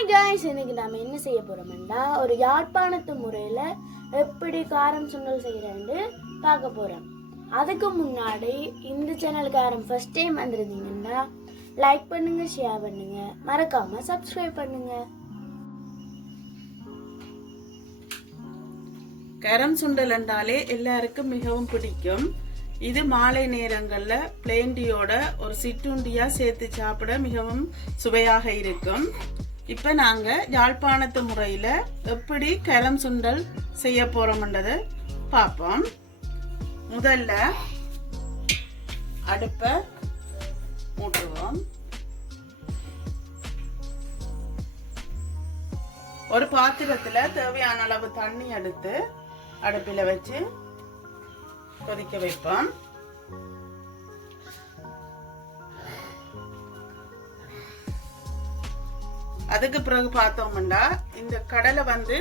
Hi guys இன்னைக்கு நாம் என்ன செய்ய போகிறோம்னா ஒரு யாழ்ப்பாணத்து முறையில் எப்படி காரம் சுண்டல் செய்கிறேன்னு பார்க்க போகிறோம் அதுக்கு முன்னாடி இந்த சேனலுக்கு யாரும் ஃபர்ஸ்ட் டைம் வந்துருந்தீங்கன்னா லைக் பண்ணுங்கள் ஷேர் பண்ணுங்க. மறக்காமல் சப்ஸ்கிரைப் பண்ணுங்க. கரம் சுண்டல் என்றாலே எல்லாருக்கும் மிகவும் பிடிக்கும். இது மாலை நேரங்களில் பிளேண்டியோட ஒரு சிற்றுண்டியாக சேர்த்து சாப்பிட மிகவும் சுவையாக இருக்கும். இப்போ நாங்கள் யாழ்ப்பாணத்து முறையில் எப்படி கரம் சுண்டல் செய்ய போகிறோம்ன்றதை பார்ப்போம் முதல்ல அடுப்பை மூட்டுவோம். ஒரு பாத்திரத்துல தேவையான அளவு தண்ணி எடுத்து அடுப்பில் வச்சு கொதிக்க வைப்போம். அதுக்கு பிறகு பார்த்தோம்னா இந்த கடலை வந்து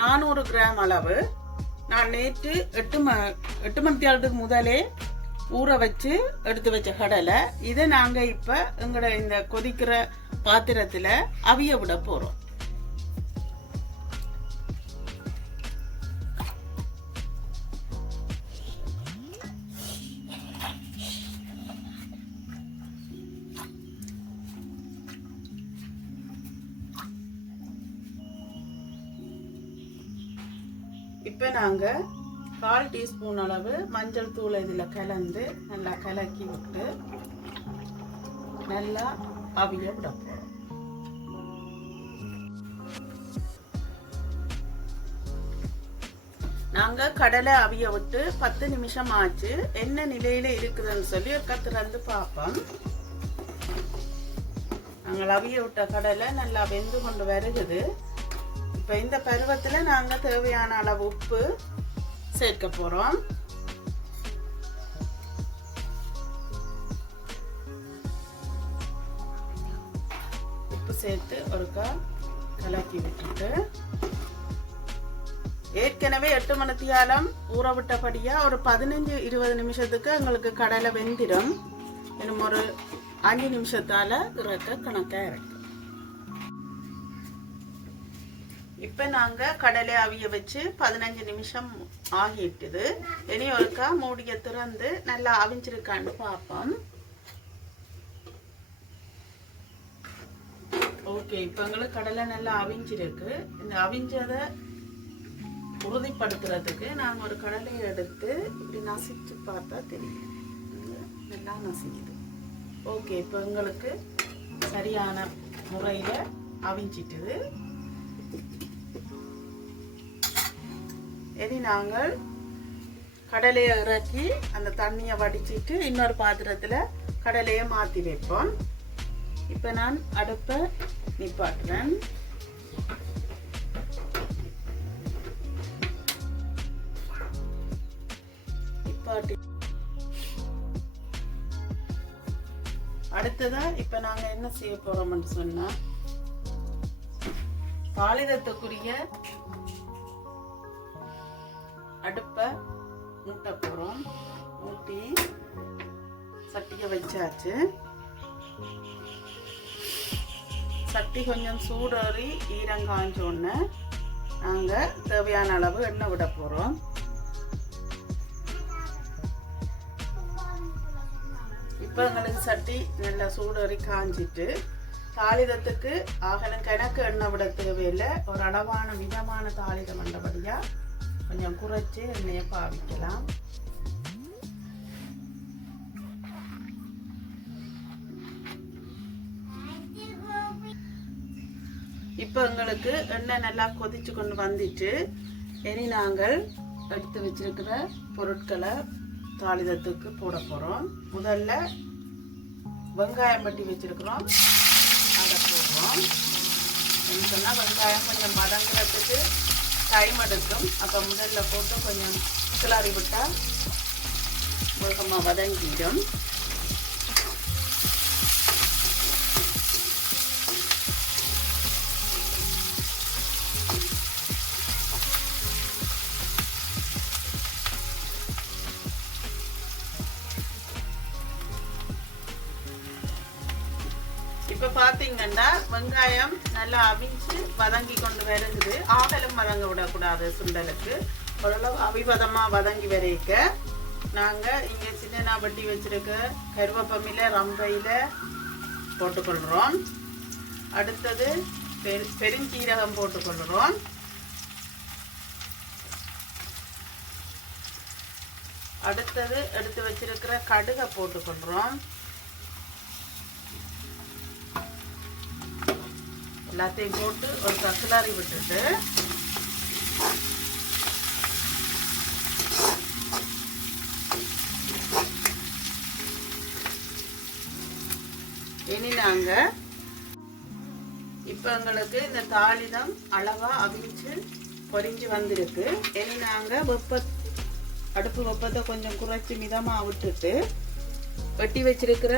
நானூறு கிராம் அளவு. நான் நேற்று எட்டு ம எட்டு மணித்தியாலத்துக்கு முதலே ஊற வச்சு எடுத்து வச்ச கடலை. இதை நாங்கள் இப்போ எங்களோட இந்த கொதிக்கிற பாத்திரத்தில் அவிய விட போகிறோம் இப்போ நாங்கள் கால் டீஸ்பூன் அளவு மஞ்சள் தூள் இதில் கலந்து நல்லா கலக்கி விட்டு நல்லா அவிய விட போகிறோம் நாங்கள் கடலை அவிய விட்டு பத்து நிமிஷம் ஆச்சு. என்ன நிலையில இருக்குதுன்னு சொல்லி ஒருக்கா திறந்து பார்ப்போம். நாங்கள் அவிய விட்ட கடலை நல்லா வெந்து கொண்டு வருகுது இப்போ இந்த பருவத்தில் நாங்கள் தேவையான அளவு உப்பு சேர்க்க போகிறோம் உப்பு சேர்த்து ஒருக்கா கலக்கி விட்டுட்டு ஏற்கனவே எட்டு மணித்தியாலம் ஊற விட்டபடியா ஒரு பதினஞ்சு இருபது நிமிஷத்துக்கு எங்களுக்கு கடலை வெந்திடும். இன்னும் ஒரு அஞ்சு நிமிஷத்தால் இறக்க கணக்காக இறக்கும் இப்போ நாங்கள் கடலை அவிய வச்சு பதினஞ்சு நிமிஷம் ஆகிட்டுது இனி ஒருக்கா மூடிய திறந்து நல்லா அவிஞ்சிருக்கான்னு பார்ப்போம். ஓகே இப்போ எங்களுக்கு கடலை நல்லா அவிஞ்சிருக்கு. இந்த அவிஞ்சதை உறுதிப்படுத்துறதுக்கு நாங்கள் ஒரு கடலையை எடுத்து இப்படி நசிச்சு பார்த்தா தெரியும் நல்லா நசிக்குது. ஓகே இப்போ எங்களுக்கு சரியான முறையில் அவிஞ்சிட்டுது. இனி நாங்கள் கடலையை இறக்கி அந்த தண்ணியை வடிச்சிட்டு இன்னொரு பாத்திரத்தில் கடலையை மாற்றி வைப்போம். இப்போ நான் அடுப்பை நிப்பாட்டுறேன். நிப்பாட்டி. அடுத்ததா இப்போ நாங்கள் என்ன செய்ய போகிறோம்னு சொன்னால் தாளிதத்துக்குரிய அடுப்பை மூட்டை போகிறோம் மூட்டி சட்டியை வச்சாச்சு. சட்டி கொஞ்சம் சூடேறி ஈரம் காஞ்சோடனே நாங்கள் தேவையான அளவு எண்ணெய் விட போகிறோம் இப்போ எங்களுக்கு சட்டி நல்லா சூடேறி காஞ்சிட்டு தாளிதத்துக்கு ஆகலும் கணக்கு எண்ணெய் விட தேவையில்லை. ஒரு அளவான மிதமான தாளிதம் வந்தபடியாக கொஞ்சம் குறைச்சி எண்ணெயை பாவிக்கலாம். இப்போ எங்களுக்கு எண்ணெய் நல்லா கொதிச்சு கொண்டு வந்துட்டு இனி நாங்கள் எடுத்து வச்சிருக்கிற பொருட்களை தாளிதத்துக்கு போட போகிறோம் முதல்ல வெங்காயம் பட்டி வச்சிருக்கிறோம். அதை போடுறோம். என்ன சொன்னால் வெங்காயம் கொஞ்சம் மதங்கிறதுக்கு டைம் எடுக்கும். அப்போ முதல்ல போட்டு கொஞ்சம் கிளறி விட்டால் வேகமாக வதங்கிடும். இருந்தா வெங்காயம் நல்லா அவிஞ்சு வதங்கி கொண்டு வருங்குது. ஆகலும் வதங்க விடக்கூடாது சுண்டலுக்கு. ஓரளவு அவிபதமா வதங்கி வரைக்க. நாங்கள் இங்கே சின்ன வட்டி வச்சுருக்க கருவேப்பமில ரம்பையில் போட்டுக்கொள்கிறோம் அடுத்தது பெரு பெருஞ்சீரகம் போட்டுக்கொள்கிறோம் அடுத்தது எடுத்து வச்சிருக்கிற கடுகை போட்டுக்கொள்கிறோம் எல்லாத்தையும் போட்டு ஒரு கசலாரி விட்டுட்டு இனி நாங்கள் இப்போ எங்களுக்கு இந்த தாளிதம் அளவாக அவிச்சு பொறிஞ்சு வந்திருக்கு. இனி நாங்கள் வெப்ப அடுப்பு வெப்பத்தை கொஞ்சம் குறைச்சி மிதமாக விட்டுட்டு வெட்டி வச்சிருக்கிற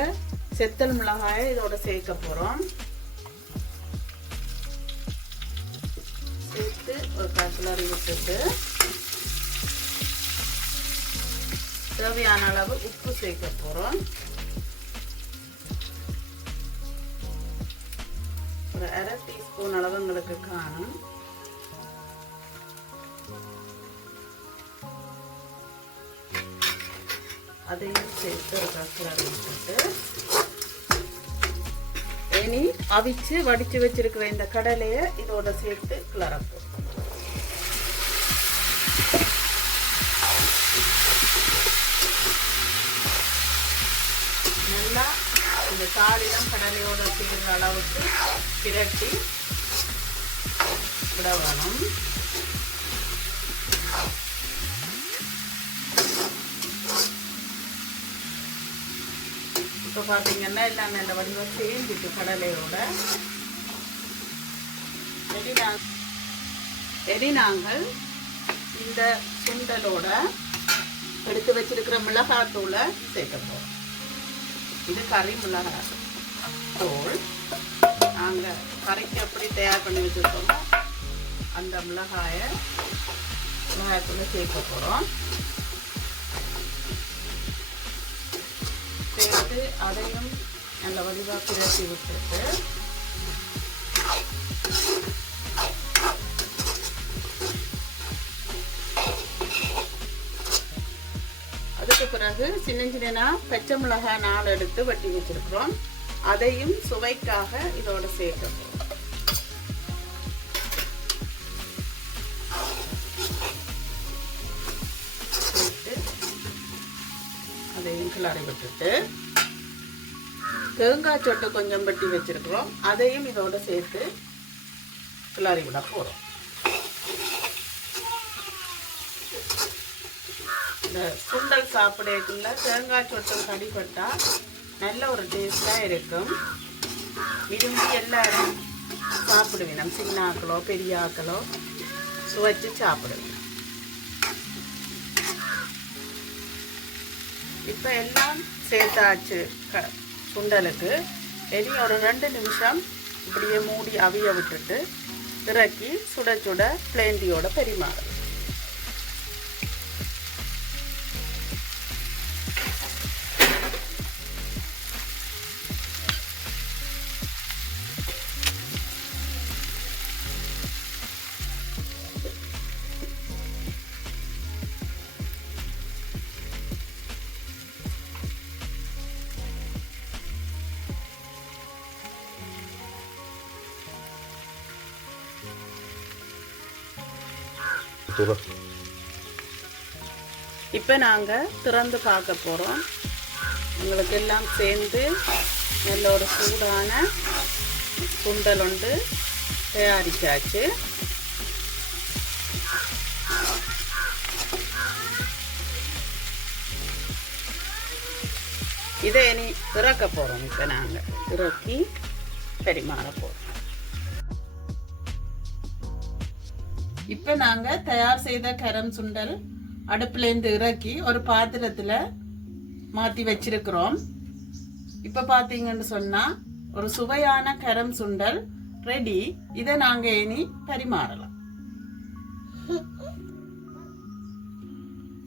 செத்தல் மிளகாயை இதோட சேர்க்க போகிறோம் சேர்த்து ஒரு கலரி விட்டுட்டு தேவையான அளவு உப்பு சேர்க்க போகிறோம் ஒரு அரை டீஸ்பூன் அளவு உங்களுக்கு காணும். அதையும் சேர்த்து ஒரு கலரி விட்டுட்டு இனி அவிச்சு வடிச்சு வச்சிருக்கிற இந்த கடலையை இதோட சேர்த்து கிளறப்போம் நல்லா இந்த தாளிடம் கடலையோட சேர்கிற அளவுக்கு பிரட்டி விட வேணும். இப்போ பார்த்தீங்கன்னா எல்லாம் நல்ல வடிவம் சேர்ந்துட்டு கடலையோட. சரி நாங்கள் சரி நாங்கள் இந்த சுண்டலோட எடுத்து வச்சிருக்கிற மிளகாத்தூளை சேர்க்க போகிறோம் இது கறி மிளகாய். தூள் நாங்கள் கறிக்கு எப்படி தயார் பண்ணி வச்சுருக்கோமோ அந்த மிளகாயை மிளகாத்தூளை சேர்க்க போகிறோம் சேர்த்து அதையும் நல்ல வடிவாக பிரட்டி விட்டுட்டு அதுக்கு பிறகு சின்ன சின்ன பச்சை மிளகாய் நாள் எடுத்து வட்டி வச்சிருக்கிறோம். அதையும் சுவைக்காக இதோட சேர்க்கணும். கிளறி விட்டுட்டு தேங்காய் சொட்டு கொஞ்சம் வெட்டி வச்சிருக்கிறோம். அதையும் இதோட சேர்த்து கிளறி விட போகிறோம் இந்த சுண்டல் சாப்பிடக்குள்ள தேங்காய் சொட்டு கடிப்பட்டால் நல்ல ஒரு டேஸ்டாக இருக்கும். விரும்பி எல்லாரும் சாப்பிடுவேன். நம்ம சின்ன ஆக்களோ பெரிய ஆக்களோ சுவைச்சு சாப்பிடுவேன். இப்போ எல்லாம் சேர்த்தாச்சு க சுண்டலுக்கு. இனி ஒரு ரெண்டு நிமிஷம் இப்படியே மூடி அவிய விட்டுட்டு இறக்கி சுட சுட பிளேண்டியோட பரிமாறும் துற இப்போ நாங்கள் திறந்து பார்க்க போகிறோம் உங்களுக்கு எல்லாம் சேர்ந்து நல்ல ஒரு சூடான சுண்டல் ஒன்று தயாரிச்சாச்சு. இதை இனி திறக்க போகிறோம் இப்போ நாங்கள் திறக்கி பரிமாற போகிறோம் இப்போ நாங்கள் தயார் செய்த கரம் சுண்டல் அடுப்புலேருந்து இறக்கி ஒரு பாத்திரத்தில் மாற்றி வச்சிருக்கிறோம். இப்போ பார்த்தீங்கன்னு சொன்னால் ஒரு சுவையான கரம் சுண்டல் ரெடி இதை நாங்கள் இனி பரிமாறலாம்.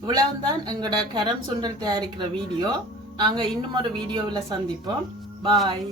இவ்வளவுதான் எங்களோட கரம் சுண்டல் தயாரிக்கிற வீடியோ. நாங்கள் இன்னும் ஒரு வீடியோவில் சந்திப்போம். பாய்